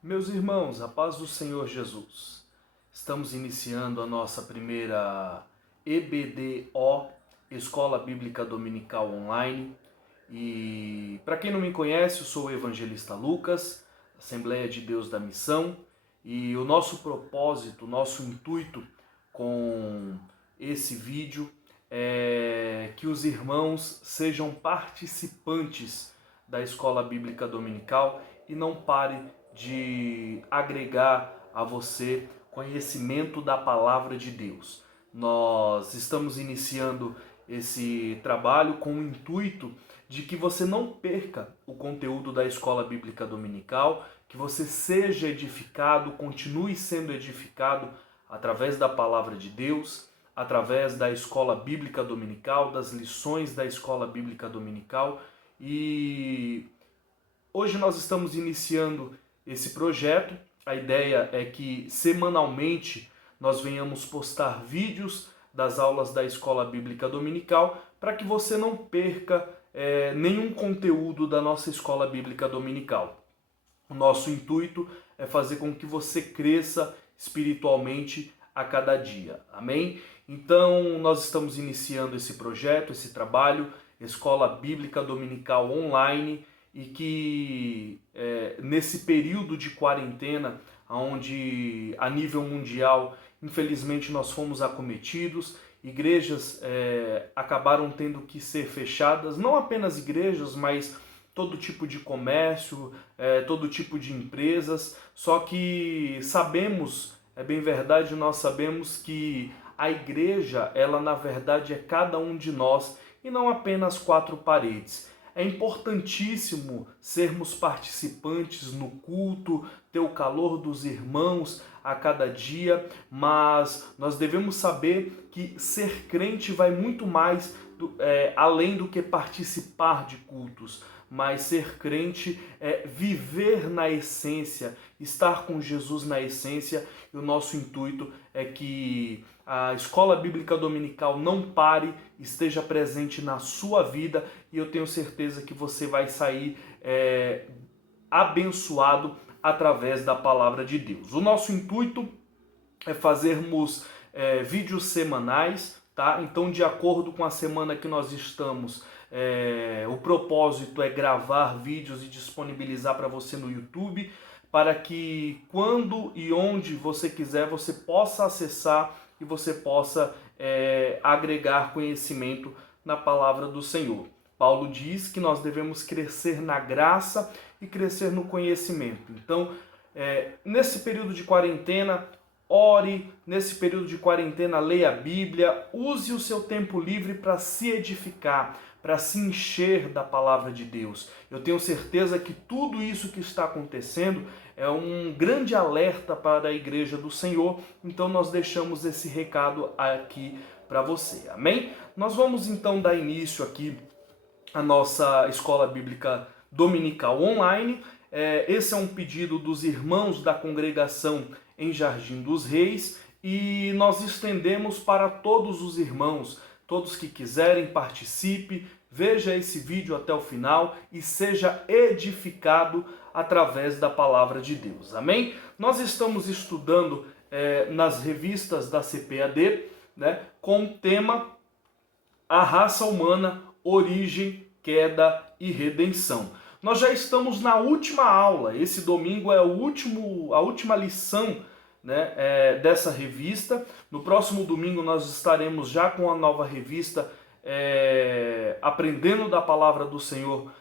Meus irmãos, a paz do Senhor Jesus. Estamos iniciando a nossa primeira EBDO, Escola Bíblica Dominical Online. E para quem não me conhece, eu sou o evangelista Lucas, Assembleia de Deus da Missão. E o nosso propósito, o nosso intuito com esse vídeo é que os irmãos sejam participantes da Escola Bíblica Dominical e não parem de agregar a você conhecimento da palavra de Deus. Nós estamos iniciando esse trabalho com o intuito de que você não perca o conteúdo da Escola Bíblica Dominical, que você seja edificado, continue sendo edificado através da palavra de Deus, através da Escola Bíblica Dominical, das lições da Escola Bíblica Dominical. E hoje nós estamos iniciando esse projeto. A ideia é que semanalmente nós venhamos postar vídeos das aulas da Escola Bíblica Dominical para que você não perca nenhum conteúdo da nossa Escola Bíblica Dominical. O nosso intuito é fazer com que você cresça espiritualmente a cada dia. Amém? Então, nós estamos iniciando esse projeto, esse trabalho, Escola Bíblica Dominical Online, e que nesse período de quarentena, onde a nível mundial, infelizmente, nós fomos acometidos, igrejas acabaram tendo que ser fechadas, não apenas igrejas, mas todo tipo de comércio, todo tipo de empresas, só que sabemos, é bem verdade, nós sabemos que a igreja, ela na verdade é cada um de nós e não apenas quatro paredes. É importantíssimo sermos participantes no culto, ter o calor dos irmãos a cada dia, mas nós devemos saber que ser crente vai muito mais além do que participar de cultos. Mas ser crente é viver na essência, estar com Jesus na essência, e o nosso intuito é que a Escola Bíblica Dominical não pare, esteja presente na sua vida, e eu tenho certeza que você vai sair abençoado através da palavra de Deus. O nosso intuito é fazermos vídeos semanais, tá? Então, de acordo com a semana que nós estamos, o propósito é gravar vídeos e disponibilizar para você no YouTube, para que quando e onde você quiser, você possa acessar e você possa agregar conhecimento na palavra do Senhor. Paulo diz que nós devemos crescer na graça e crescer no conhecimento. Então, nesse período de quarentena, ore, nesse período de quarentena, leia a Bíblia, use o seu tempo livre para se edificar, para se encher da palavra de Deus. Eu tenho certeza que tudo isso que está acontecendo é um grande alerta para a igreja do Senhor, então nós deixamos esse recado aqui para você, amém? Nós vamos então dar início aqui à nossa Escola Bíblica Dominical Online. Esse é um pedido dos irmãos da congregação em Jardim dos Reis, e nós estendemos para todos os irmãos, todos que quiserem, participe, veja esse vídeo até o final e seja edificado através da palavra de Deus, amém? Nós estamos estudando nas revistas da CPAD, né, com o tema A Raça Humana, Origem, Queda e Redenção. Nós já estamos na última aula, esse domingo é a última lição, né, dessa revista. No próximo domingo nós estaremos já com a nova revista, aprendendo da palavra do Senhor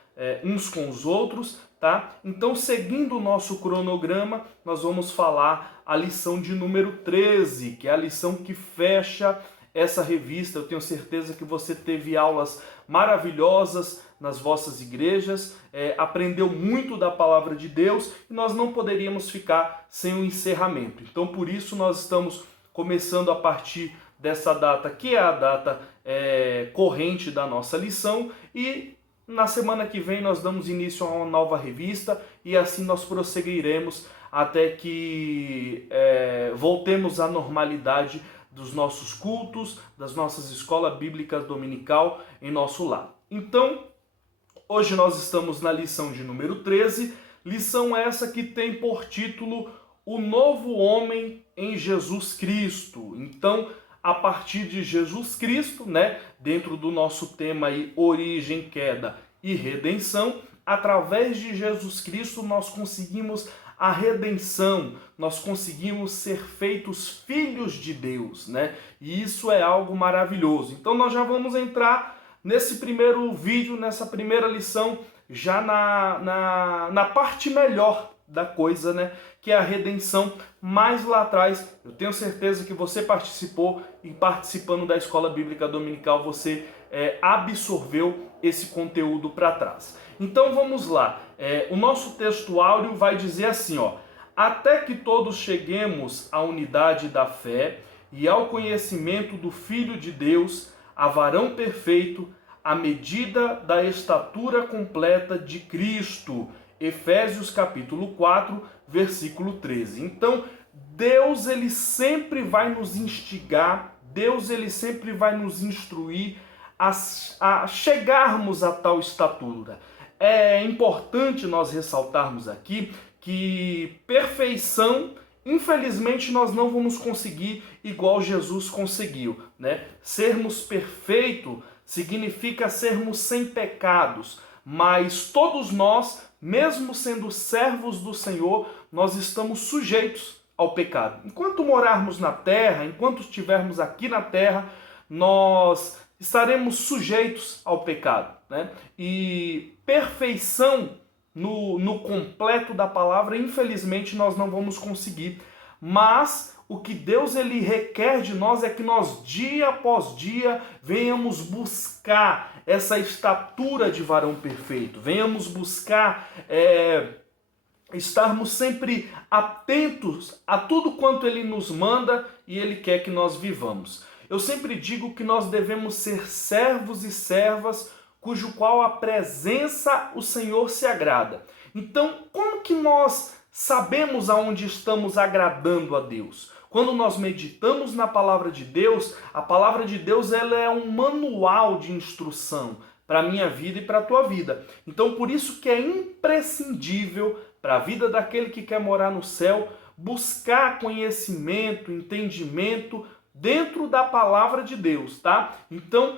uns com os outros, tá? Então, seguindo o nosso cronograma, nós vamos falar a lição de número 13, que é a lição que fecha essa revista. Eu tenho certeza que você teve aulas maravilhosas nas vossas igrejas, aprendeu muito da palavra de Deus, e nós não poderíamos ficar sem o encerramento. Então, por isso, nós estamos começando a partir dessa data, que é a data corrente da nossa lição, e na semana que vem nós damos início a uma nova revista, e assim nós prosseguiremos até que voltemos à normalidade dos nossos cultos, das nossas escolas bíblicas dominical em nosso lar. Então, hoje nós estamos na lição de número 13, Lição essa que tem por título O Novo Homem em Jesus Cristo. Então, a partir de Jesus Cristo, né, dentro do nosso tema aí, origem, queda e redenção, através de Jesus Cristo nós conseguimos a redenção, nós conseguimos ser feitos filhos de Deus, né? E isso é algo maravilhoso. Então nós já vamos entrar nesse primeiro vídeo, nessa primeira lição, já na parte melhor da coisa, né? Que é a redenção. Mais lá atrás, eu tenho certeza que você participou e participando da Escola Bíblica Dominical, você absorveu esse conteúdo para trás. Então vamos lá, o nosso texto áureo vai dizer assim, ó: até que todos cheguemos à unidade da fé e ao conhecimento do Filho de Deus, a varão perfeito, à medida da estatura completa de Cristo. Efésios capítulo 4, versículo 13. Então, Deus ele sempre vai nos instigar, Deus ele sempre vai nos instruir a chegarmos a tal estatura. É importante nós ressaltarmos aqui que perfeição, infelizmente, nós não vamos conseguir igual Jesus conseguiu, né? Sermos perfeitos significa sermos sem pecados, mas todos nós, mesmo sendo servos do Senhor, nós estamos sujeitos ao pecado. Enquanto morarmos na terra, enquanto estivermos aqui na terra, nós estaremos sujeitos ao pecado, né? E perfeição no completo da palavra, infelizmente, nós não vamos conseguir. Mas o que Deus ele requer de nós é que nós, dia após dia, venhamos buscar essa estatura de varão perfeito. Venhamos buscar estarmos sempre atentos a tudo quanto Ele nos manda e Ele quer que nós vivamos. Eu sempre digo que nós devemos ser servos e servas cujo qual a presença o Senhor se agrada. Então, como que nós sabemos aonde estamos agradando a Deus? Quando nós meditamos na palavra de Deus, a palavra de Deus ela é um manual de instrução para a minha vida e para a tua vida. Então, por isso que é imprescindível para a vida daquele que quer morar no céu, buscar conhecimento, entendimento dentro da palavra de Deus, tá? Então,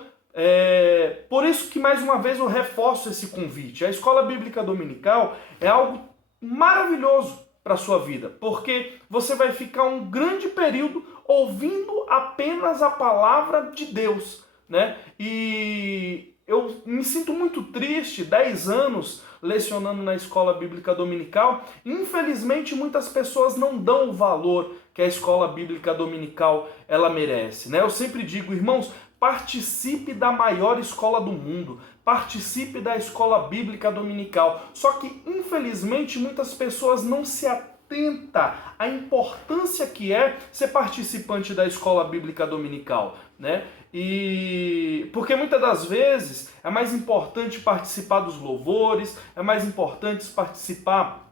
por isso que mais uma vez eu reforço esse convite. A Escola Bíblica Dominical é algo maravilhoso para a sua vida, porque você vai ficar um grande período ouvindo apenas a palavra de Deus, né? E eu me sinto muito triste, 10 anos lecionando na Escola Bíblica Dominical, infelizmente muitas pessoas não dão o valor que a Escola Bíblica Dominical ela merece, né? Eu sempre digo, irmãos, participe da maior escola do mundo, participe da Escola Bíblica Dominical. Só que, infelizmente, muitas pessoas não se atentam à importância que é ser participante da Escola Bíblica Dominical, né? E porque muitas das vezes é mais importante participar dos louvores, é mais importante participar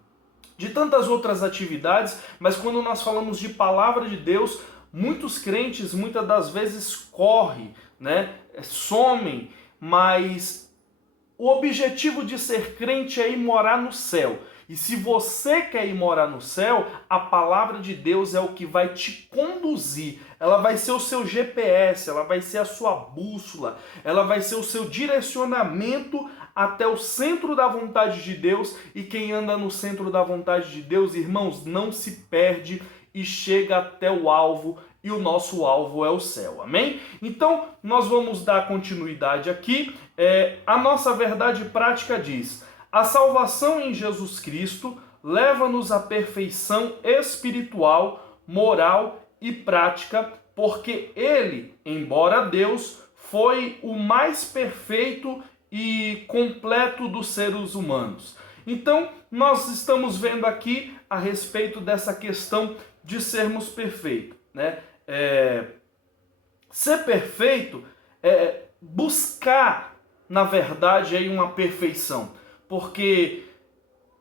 de tantas outras atividades, mas quando nós falamos de palavra de Deus, muitos crentes muitas das vezes correm, né? Somem, mas o objetivo de ser crente é ir morar no céu. E se você quer ir morar no céu, a palavra de Deus é o que vai te conduzir. Ela vai ser o seu GPS, ela vai ser a sua bússola, ela vai ser o seu direcionamento até o centro da vontade de Deus. E quem anda no centro da vontade de Deus, irmãos, não se perde e chega até o alvo, e o nosso alvo é o céu, amém? Então, nós vamos dar continuidade aqui. A nossa verdade prática diz: a salvação em Jesus Cristo leva-nos à perfeição espiritual, moral e prática, porque Ele, embora Deus, foi o mais perfeito e completo dos seres humanos. Então, nós estamos vendo aqui a respeito dessa questão de sermos perfeitos, né? Ser perfeito é buscar, na verdade, aí uma perfeição, porque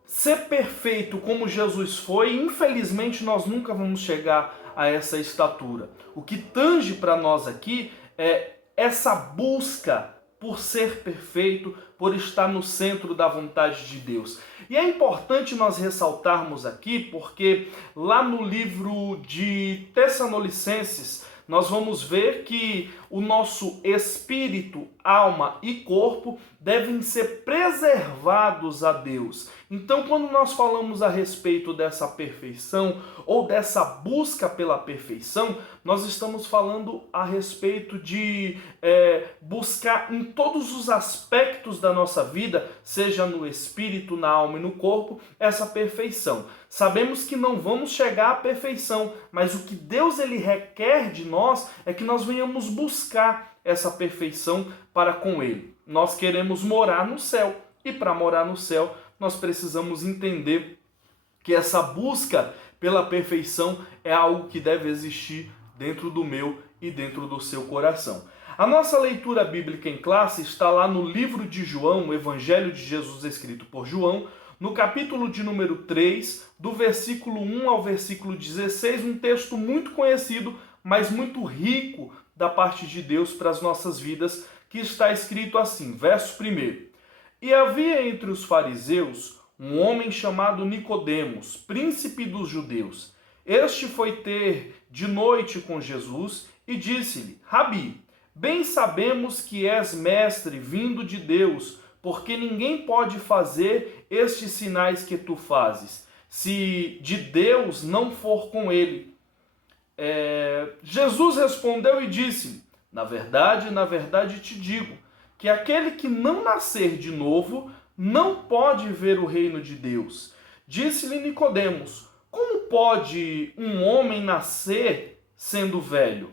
ser perfeito como Jesus foi, infelizmente nós nunca vamos chegar a essa estatura. O que tange para nós aqui é essa busca por ser perfeito, por estar no centro da vontade de Deus. E é importante nós ressaltarmos aqui, porque lá no livro de Tessalonicenses, nós vamos ver que o nosso espírito, alma e corpo devem ser preservados a Deus. Então, quando nós falamos a respeito dessa perfeição ou dessa busca pela perfeição, nós estamos falando a respeito de buscar em todos os aspectos da nossa vida, seja no espírito, na alma e no corpo, essa perfeição. Sabemos que não vamos chegar à perfeição, mas o que Deus ele requer de nós é que nós venhamos buscar essa perfeição para com Ele. Nós queremos morar no céu, e para morar no céu nós precisamos entender que essa busca pela perfeição é algo que deve existir dentro do meu e dentro do seu coração. A nossa leitura bíblica em classe está lá no livro de João, o Evangelho de Jesus escrito por João, no capítulo de número 3, do versículo 1 ao versículo 16, um texto muito conhecido, mas muito rico da parte de Deus para as nossas vidas, que está escrito assim, verso 1. E havia entre os fariseus um homem chamado Nicodemos, príncipe dos judeus. Este foi ter de noite com Jesus e disse-lhe, Rabi, bem sabemos que és mestre vindo de Deus, porque ninguém pode fazer estes sinais que tu fazes, se de Deus não for com ele. Jesus respondeu e disse, na verdade te digo, que aquele que não nascer de novo não pode ver o reino de Deus. Disse-lhe Nicodemos, como pode um homem nascer sendo velho?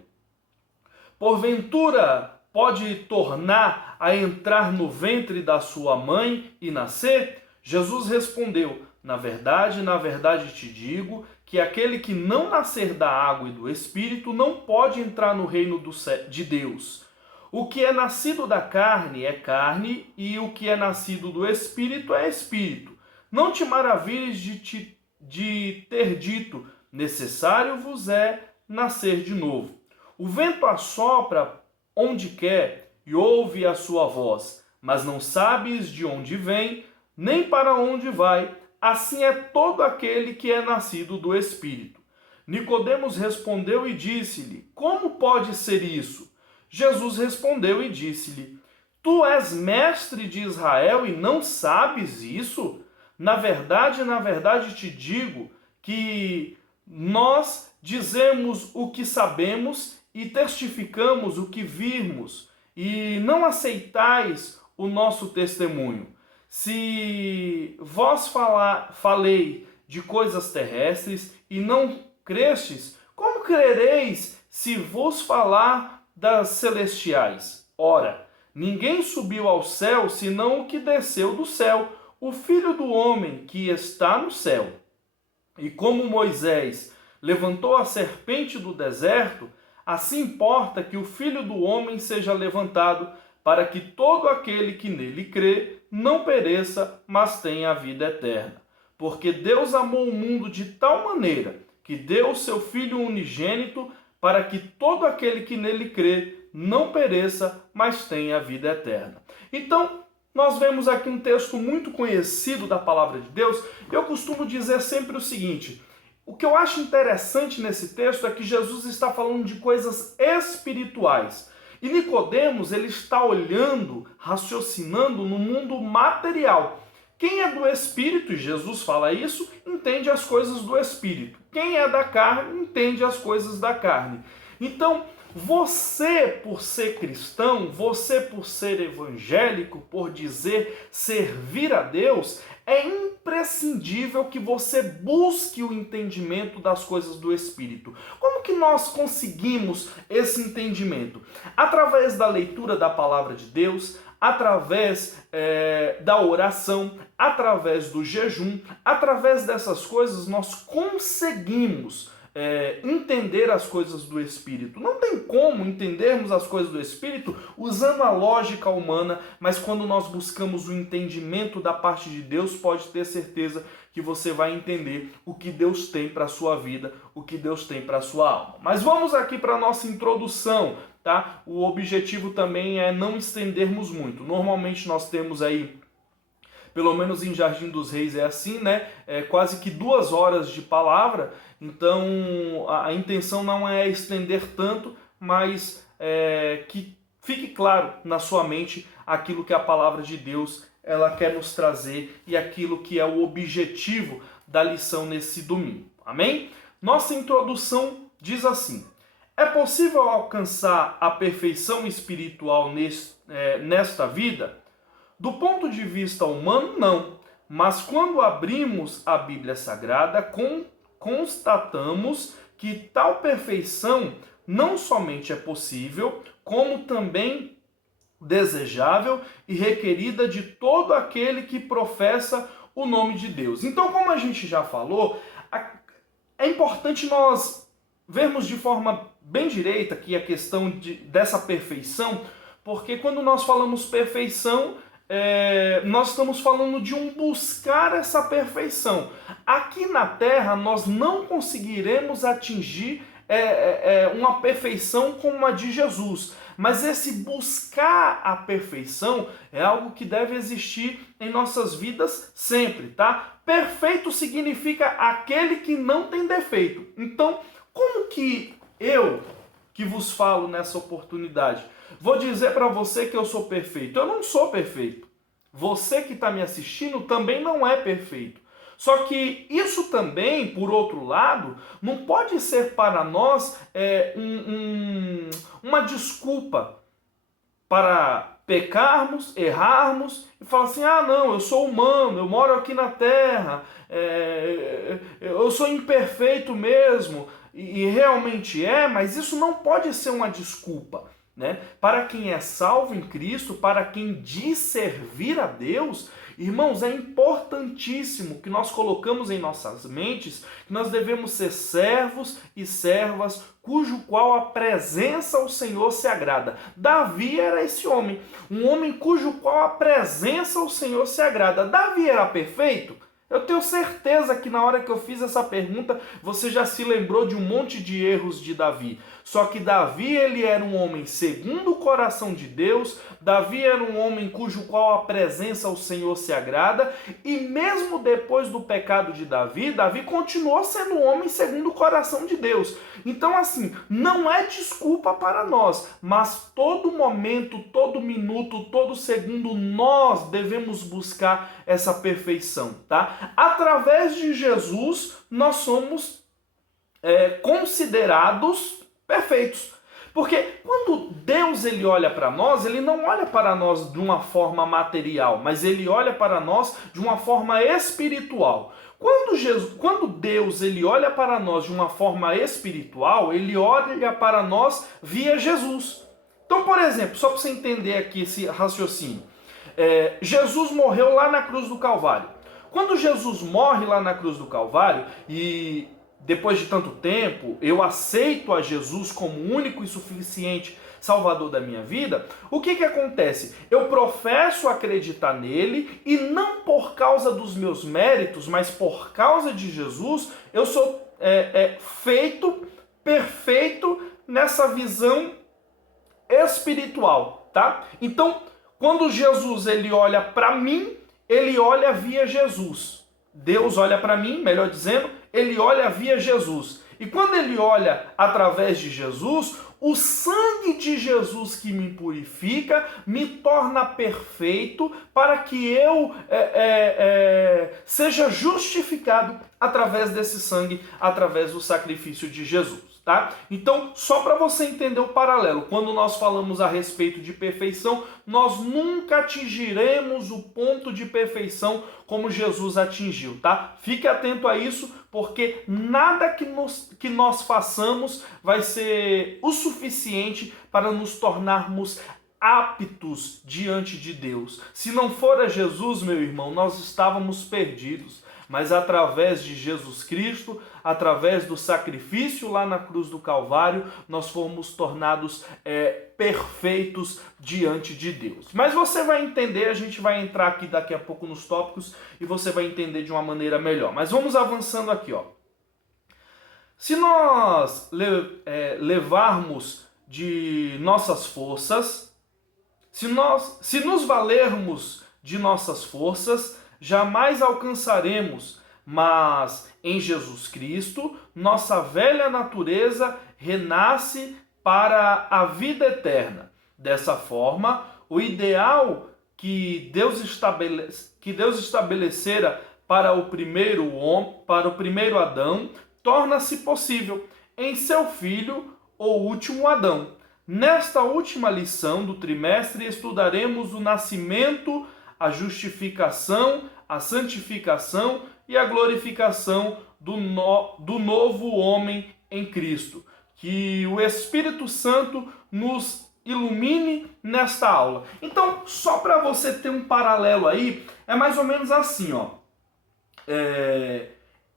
Porventura pode tornar a entrar no ventre da sua mãe e nascer? Jesus respondeu, na verdade te digo, que aquele que não nascer da água e do Espírito não pode entrar no reino de Deus. O que é nascido da carne é carne, e o que é nascido do Espírito é Espírito. Não te maravilhes de ter dito, necessário vos é nascer de novo. O vento assopra onde quer e ouve a sua voz, mas não sabes de onde vem, nem para onde vai. Assim é todo aquele que é nascido do Espírito. Nicodemos respondeu e disse-lhe, como pode ser isso? Jesus respondeu e disse-lhe, tu és mestre de Israel e não sabes isso? Na verdade te digo que nós dizemos o que sabemos e testificamos o que virmos, e não aceitais o nosso testemunho. Se vós falei de coisas terrestres e não crestes, como crereis se vos falar das celestiais? Ora, ninguém subiu ao céu senão o que desceu do céu, o Filho do homem que está no céu. E como Moisés levantou a serpente do deserto, assim importa que o Filho do homem seja levantado, para que todo aquele que nele crê não pereça, mas tenha a vida eterna. Porque Deus amou o mundo de tal maneira que deu o seu Filho unigênito, para que todo aquele que nele crê não pereça, mas tenha a vida eterna. Então, nós vemos aqui um texto muito conhecido da palavra de Deus. Eu costumo dizer sempre o seguinte, o que eu acho interessante nesse texto é que Jesus está falando de coisas espirituais. E Nicodemos, ele está olhando, raciocinando no mundo material. Quem é do Espírito, e Jesus fala isso, entende as coisas do Espírito. Quem é da carne, entende as coisas da carne. Então, você, por ser cristão, você, por ser evangélico, por dizer servir a Deus, é imprescindível que você busque o entendimento das coisas do Espírito. Como que nós conseguimos esse entendimento? Através da leitura da palavra de Deus, através da oração, através do jejum. Através dessas coisas nós conseguimos entender as coisas do Espírito. Não tem como entendermos as coisas do Espírito usando a lógica humana, mas quando nós buscamos o entendimento da parte de Deus, pode ter certeza que você vai entender o que Deus tem para a sua vida, o que Deus tem para a sua alma. Mas vamos aqui para a nossa introdução tá? O objetivo também é não estendermos muito. Normalmente nós temos aí, pelo menos em Jardim dos Reis é assim, né? É quase que 2 horas de palavra, então a intenção não é estender tanto, mas que fique claro na sua mente aquilo que a palavra de Deus ela quer nos trazer e aquilo que é o objetivo da lição nesse domingo. Amém? Nossa introdução diz assim: é possível alcançar a perfeição espiritual nesta vida? Do ponto de vista humano, não. Mas quando abrimos a Bíblia Sagrada, constatamos que tal perfeição não somente é possível, como também desejável e requerida de todo aquele que professa o nome de Deus. Então, como a gente já falou, é importante nós vermos de forma bem direita aqui a questão dessa perfeição, porque quando nós falamos perfeição, nós estamos falando de um buscar essa perfeição. Aqui na Terra nós não conseguiremos atingir uma perfeição como a de Jesus, mas esse buscar a perfeição é algo que deve existir em nossas vidas sempre, tá? Perfeito significa aquele que não tem defeito. Então, como que eu, que vos falo nessa oportunidade, vou dizer para você que eu sou perfeito? Eu não sou perfeito. Você que está me assistindo também não é perfeito. Só que isso também, por outro lado, não pode ser para nós uma desculpa para pecarmos, errarmos e falar assim: ah não, eu sou humano, eu moro aqui na Terra, eu sou imperfeito mesmo, e realmente mas isso não pode ser uma desculpa, né? Para quem é salvo em Cristo, para quem diz servir a Deus, irmãos, é importantíssimo que nós colocamos em nossas mentes que nós devemos ser servos e servas cujo qual a presença ao Senhor se agrada. Davi era esse homem, um homem cujo qual a presença ao Senhor se agrada. Davi era perfeito? Eu tenho certeza que na hora que eu fiz essa pergunta, você já se lembrou de um monte de erros de Davi. Só que Davi, ele era um homem segundo o coração de Deus, Davi era um homem cujo qual a presença ao Senhor se agrada, e mesmo depois do pecado de Davi, Davi continuou sendo um homem segundo o coração de Deus. Então, assim, não é desculpa para nós, mas todo momento, todo minuto, todo segundo, nós devemos buscar essa perfeição, tá? Através de Jesus, nós somos considerados perfeitos. Porque quando Deus ele olha para nós, ele não olha para nós de uma forma material, mas ele olha para nós de uma forma espiritual. Quando Deus ele olha para nós de uma forma espiritual, ele olha para nós via Jesus. Então, por exemplo, só para você entender aqui esse raciocínio, Jesus morreu lá na cruz do Calvário. Quando Jesus morre lá na cruz do Calvário e depois de tanto tempo, eu aceito a Jesus como único e suficiente Salvador da minha vida, o que acontece? Eu professo acreditar nele e não por causa dos meus méritos, mas por causa de Jesus, eu sou feito perfeito nessa visão espiritual, tá? Então, quando Jesus ele olha para mim, ele olha via Jesus. Deus olha para mim, melhor dizendo, ele olha via Jesus. E quando ele olha através de Jesus, o sangue de Jesus que me purifica, me torna perfeito para que eu seja justificado através desse sangue, através do sacrifício de Jesus. Tá? Então, só para você entender o paralelo, quando nós falamos a respeito de perfeição, nós nunca atingiremos o ponto de perfeição como Jesus atingiu, tá? Fique atento a isso, porque nada que nós façamos vai ser o suficiente para nos tornarmos aptos diante de Deus. Se não for a Jesus, meu irmão, nós estávamos perdidos. Mas através de Jesus Cristo, através do sacrifício lá na cruz do Calvário, nós fomos tornados perfeitos diante de Deus. Mas você vai entender, a gente vai entrar aqui daqui a pouco nos tópicos e você vai entender de uma maneira melhor. Mas vamos avançando aqui, ó. Se nós levarmos de nossas forças, se nos valermos de nossas forças, jamais alcançaremos, mas em Jesus Cristo, nossa velha natureza renasce para a vida eterna. Dessa forma, o ideal que Deus estabelecera para o primeiro homem, para o primeiro Adão, torna-se possível em seu filho, o último Adão. Nesta última lição do trimestre, estudaremos o nascimento, a justificação, a santificação e a glorificação do novo homem em Cristo. Que o Espírito Santo nos ilumine nesta aula. Então, só para você ter um paralelo aí, é mais ou menos assim, ó.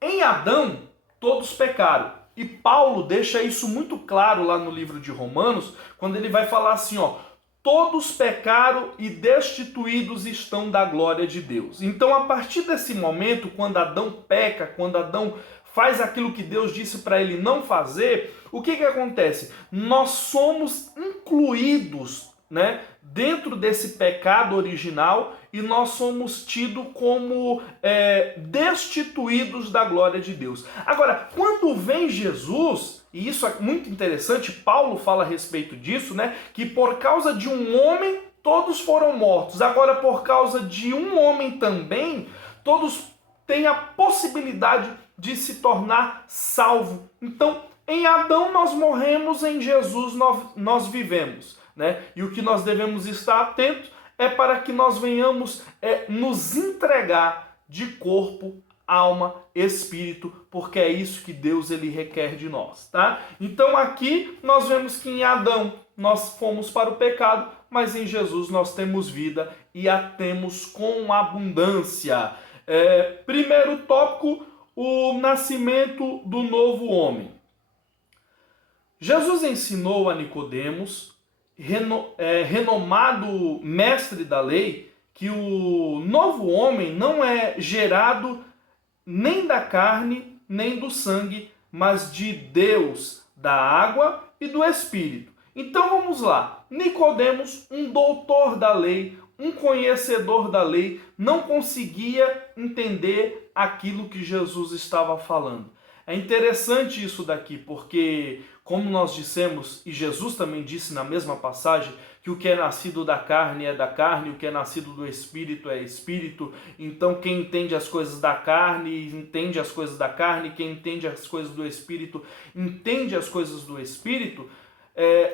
Em Adão, todos pecaram. E Paulo deixa isso muito claro lá no livro de Romanos, quando ele vai falar assim, ó, todos pecaram e destituídos estão da glória de Deus. Então, a partir desse momento, quando Adão peca, quando Adão faz aquilo que Deus disse para ele não fazer, o que acontece? Nós somos incluídos, né, dentro desse pecado original e nós somos tidos como destituídos da glória de Deus. Agora, quando vem Jesus, e isso é muito interessante, Paulo fala a respeito disso, né, que por causa de um homem todos foram mortos. Agora, por causa de um homem também, todos têm a possibilidade de se tornar salvo. Então, em Adão nós morremos, em Jesus nós vivemos, né? E o que nós devemos estar atentos é para que nós venhamos nos entregar de corpo, alma, espírito, porque é isso que Deus ele requer de nós, tá? Então aqui nós vemos que em Adão nós fomos para o pecado, mas em Jesus nós temos vida e a temos com abundância. Primeiro tópico, o nascimento do novo homem. Jesus ensinou a Nicodemos, renomado mestre da lei, que o novo homem não é gerado nem da carne, nem do sangue, mas de Deus, da água e do Espírito. Então vamos lá. Nicodemos, um doutor da lei, um conhecedor da lei, não conseguia entender aquilo que Jesus estava falando. É interessante isso daqui, porque, como nós dissemos, e Jesus também disse na mesma passagem, que o que é nascido da carne é da carne, o que é nascido do Espírito é Espírito. Então quem entende as coisas da carne, entende as coisas da carne, quem entende as coisas do Espírito, entende as coisas do Espírito.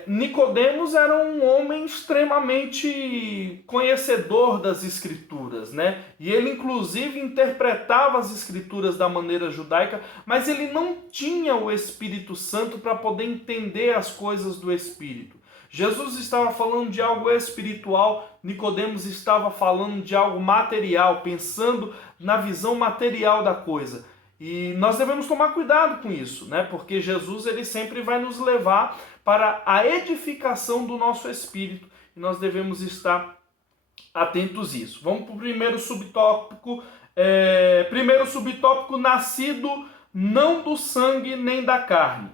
Nicodemos era um homem extremamente conhecedor das Escrituras, né? E ele inclusive interpretava as Escrituras da maneira judaica, mas ele não tinha o Espírito Santo para poder entender as coisas do Espírito. Jesus estava falando de algo espiritual, Nicodemos estava falando de algo material, pensando na visão material da coisa. E nós devemos tomar cuidado com isso, né? Porque Jesus ele sempre vai nos levar para a edificação do nosso espírito e nós devemos estar atentos a isso. Vamos para o primeiro subtópico. Primeiro subtópico, nascido não do sangue nem da carne.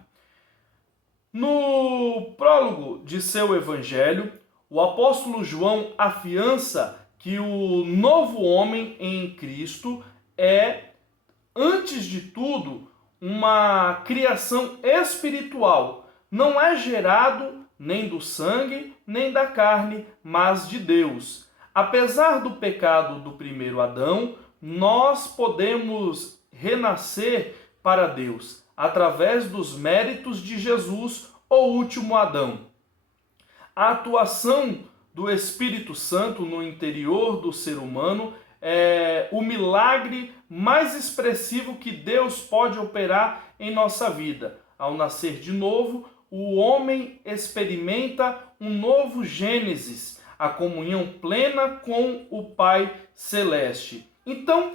No prólogo de seu evangelho, o apóstolo João afiança que o novo homem em Cristo é, antes de tudo, uma criação espiritual. Não é gerado nem do sangue, nem da carne, mas de Deus. Apesar do pecado do primeiro Adão, nós podemos renascer para Deus, através dos méritos de Jesus, o último Adão. A atuação do Espírito Santo no interior do ser humano é o milagre mais expressivo que Deus pode operar em nossa vida. Ao nascer de novo, o homem experimenta um novo Gênesis, a comunhão plena com o Pai Celeste. Então,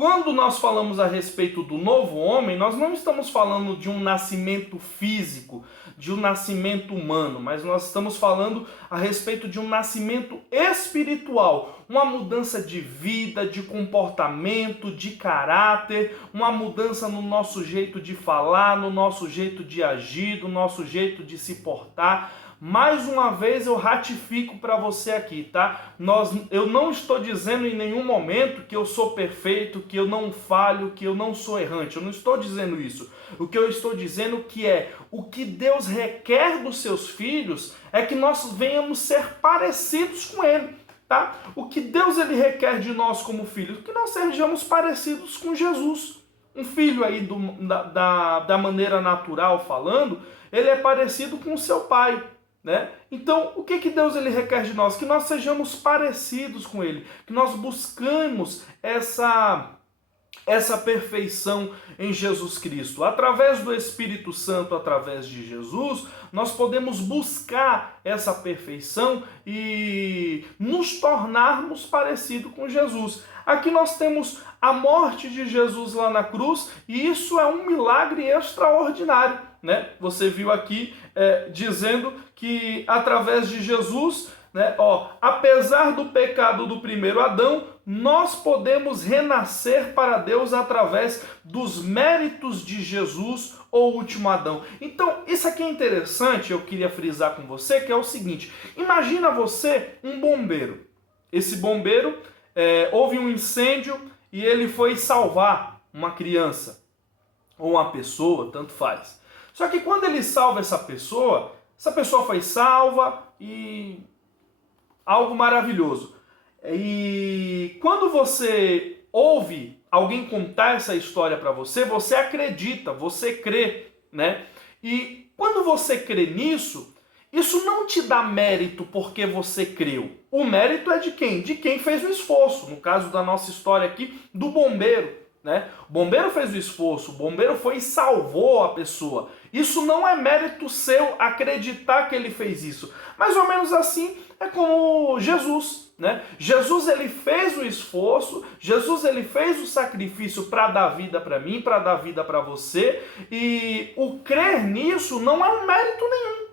quando nós falamos a respeito do novo homem, nós não estamos falando de um nascimento físico, de um nascimento humano, mas nós estamos falando a respeito de um nascimento espiritual, uma mudança de vida, de comportamento, de caráter, uma mudança no nosso jeito de falar, no nosso jeito de agir, no nosso jeito de se portar. Mais uma vez eu ratifico para você aqui, tá? Eu não estou dizendo em nenhum momento que eu sou perfeito, que eu não falho, que eu não sou errante. Eu não estou dizendo isso. O que eu estou dizendo o que Deus requer dos seus filhos é que nós venhamos ser parecidos com Ele, tá? O que Deus ele requer de nós como filhos, que nós sejamos parecidos com Jesus. Um filho aí da maneira natural falando, ele é parecido com o seu pai. Né? Então, o que Deus ele requer de nós? Que nós sejamos parecidos com Ele, que nós buscamos essa perfeição em Jesus Cristo. Através do Espírito Santo, através de Jesus, nós podemos buscar essa perfeição e nos tornarmos parecidos com Jesus. Aqui nós temos a morte de Jesus lá na cruz e isso é um milagre extraordinário. Né? Você viu aqui dizendo que através de Jesus, né, apesar do pecado do primeiro Adão, nós podemos renascer para Deus através dos méritos de Jesus, o último Adão. Então, isso aqui é interessante, eu queria frisar com você, que é o seguinte: imagina você um bombeiro. Esse bombeiro, houve um incêndio e ele foi salvar uma criança ou uma pessoa, tanto faz. Só que quando ele salva essa pessoa foi salva e algo maravilhoso. E quando você ouve alguém contar essa história para você, você acredita, você crê, né? E quando você crê nisso, isso não te dá mérito porque você creu. O mérito é de quem? De quem fez o esforço. No caso da nossa história aqui, do bombeiro. Né? O bombeiro fez o esforço, o bombeiro foi e salvou a pessoa. Isso não é mérito seu acreditar que ele fez isso. Mais ou menos assim é como Jesus, né? Jesus ele fez o esforço, Jesus ele fez o sacrifício para dar vida para mim, para dar vida para você, e o crer nisso não é um mérito nenhum.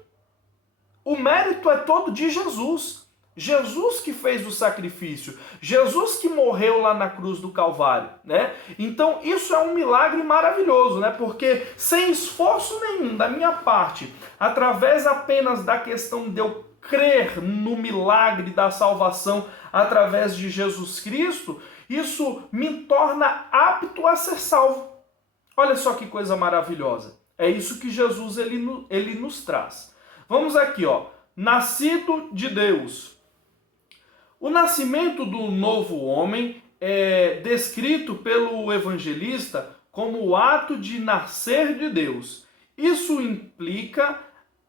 O mérito é todo de Jesus. Jesus que fez o sacrifício, Jesus que morreu lá na cruz do Calvário, né? Então isso é um milagre maravilhoso, né? Porque sem esforço nenhum da minha parte, através apenas da questão de eu crer no milagre da salvação através de Jesus Cristo, isso me torna apto a ser salvo. Olha só que coisa maravilhosa. É isso que Jesus ele nos traz. Vamos aqui, nascido de Deus. O nascimento do novo homem é descrito pelo evangelista como o ato de nascer de Deus. Isso implica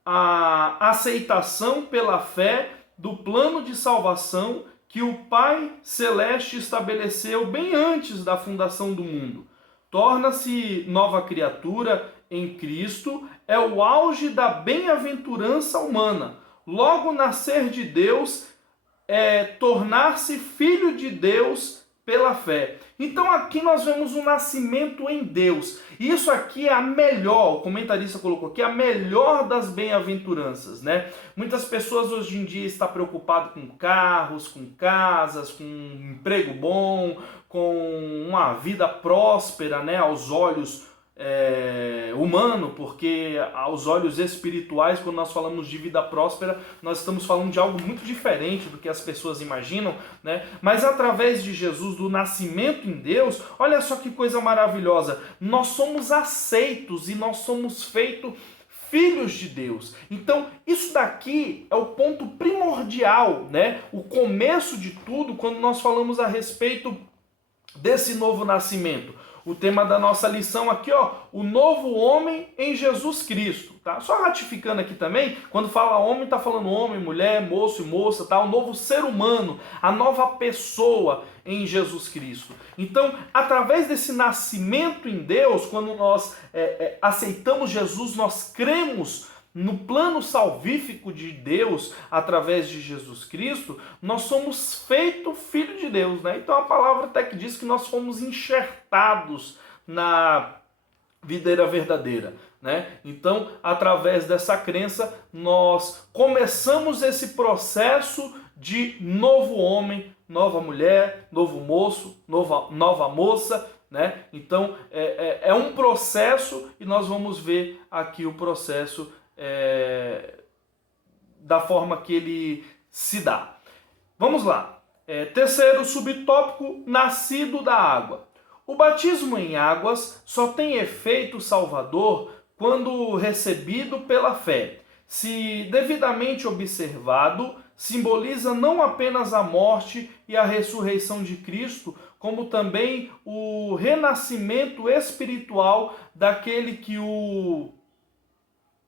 a aceitação pela fé do plano de salvação que o Pai Celeste estabeleceu bem antes da fundação do mundo. Torna-se nova criatura em Cristo, é o auge da bem-aventurança humana. Logo, nascer de Deus é tornar-se filho de Deus pela fé. Então aqui nós vemos um nascimento em Deus. Isso aqui é a melhor, o comentarista colocou aqui, a melhor das bem-aventuranças, né? Muitas pessoas hoje em dia estão preocupadas com carros, com casas, com um emprego bom, com uma vida próspera, né, aos olhos humano, porque aos olhos espirituais, quando nós falamos de vida próspera, nós estamos falando de algo muito diferente do que as pessoas imaginam, né? Mas através de Jesus, do nascimento em Deus, olha só que coisa maravilhosa, nós somos aceitos e nós somos feitos filhos de Deus. Então, isso daqui é o ponto primordial, né? O começo de tudo, quando nós falamos a respeito desse novo nascimento. O tema da nossa lição aqui, o novo homem em Jesus Cristo, tá? Só ratificando aqui também, quando fala homem, tá falando homem, mulher, moço e moça, tá? O novo ser humano, a nova pessoa em Jesus Cristo. Então, através desse nascimento em Deus, quando nós aceitamos Jesus, nós cremos no plano salvífico de Deus, através de Jesus Cristo, nós somos feito filho de Deus, né? Então a palavra até que diz que nós fomos enxertados na videira verdadeira, né? Então, através dessa crença, nós começamos esse processo de novo homem, nova mulher, novo moço, nova moça, né? Então, é um processo e nós vamos ver aqui o processo da forma que ele se dá. Vamos lá. Terceiro subtópico, nascido da água. O batismo em águas só tem efeito salvador quando recebido pela fé. Se devidamente observado, simboliza não apenas a morte e a ressurreição de Cristo, como também o renascimento espiritual daquele que o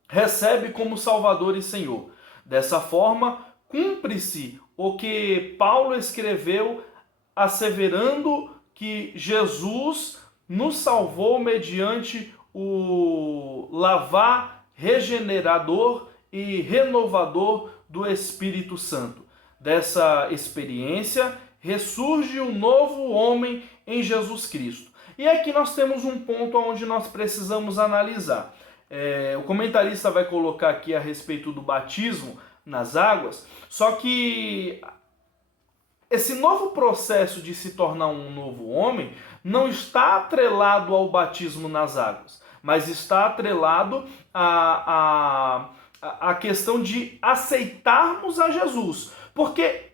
recebe como Salvador e Senhor. Dessa forma, cumpre-se o que Paulo escreveu, asseverando que Jesus nos salvou mediante o lavar regenerador e renovador do Espírito Santo. Dessa experiência ressurge um novo homem em Jesus Cristo. E aqui nós temos um ponto onde nós precisamos analisar. O comentarista vai colocar aqui a respeito do batismo nas águas, só que esse novo processo de se tornar um novo homem não está atrelado ao batismo nas águas, mas está atrelado à questão de aceitarmos a Jesus. Porque,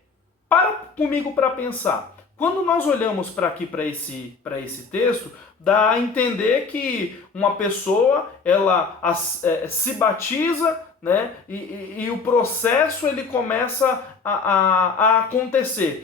para comigo para pensar, quando nós olhamos para aqui, para esse texto, dá a entender que uma pessoa ela se batiza, né? E o processo ele começa a acontecer.